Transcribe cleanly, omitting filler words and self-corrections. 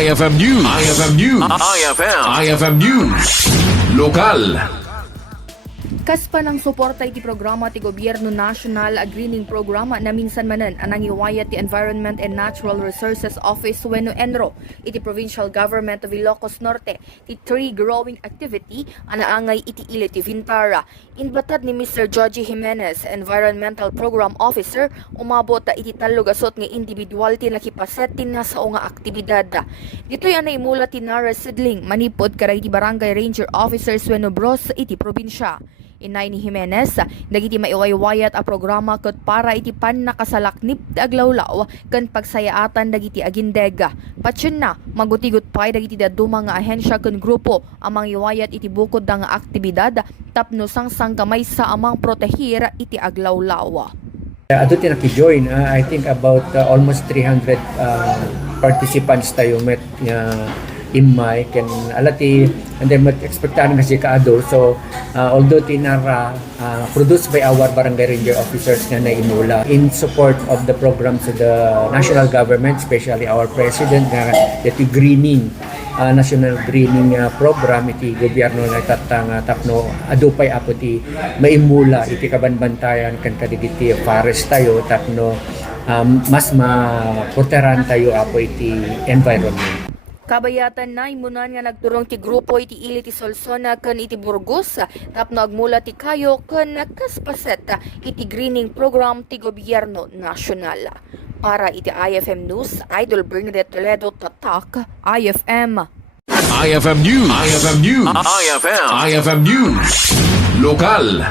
IFM News. IFM News. IFM News. Lokal. Kaspa ng suporta iti programa ti Gobyerno National a Greening Programa na minsan manan ang Naiwayat ti Environment and Natural Resources Office wenno ENRO iti Provincial Government of Ilocos Norte ti tree growing activity anaangay iti ili ti Vintar. Inbatad ni Mr. Joji Jimenez, Environmental Program Officer, umabot iti talugasot nga individual ti nakipaset ti nasa nga aktibidad. Dito'y anay mula ti Nara Sidling manipod karay ti Barangay Ranger Officers wenno bros iti probinsya. Inay ni Jimenez, dagiti maiwaywayat a programa ket para iti pan nakasalaknip ti aglawlaw ken pagsayaatan dagiti agindega. Patsen na magutigot pay dagiti daduma nga ahensya ken grupo amang iwayat iti bukod da nga aktibidad tapno sangsang gamay sa amang protehir iti aglawlaw. Ato tinaki-join, I think about almost 300 participants tayo met imay ken alati and then expectahan nga si kaado. So although tinara produced by our barangay ranger officers nga naimula in support of the programs of the national government, especially our president nga iti greening national greening program iti gobyerno na tatang tapno adupay apo ti maimula iti kabanbantayan ken kadigiti forest tayo tapno mas maproteran tayo apo iti environment. Kabayatan na imunan nga nagturong ti grupo iti ili ti Solsona ken iti Burgos tapno agmula ti kayo ken kaspaset iti greening program ti Gobyerno Nasyonal. Para iti IFM News, Idol Bernadette Toledo, Tatak, IFM. IFM News. IFM News. IFM News. Lokal.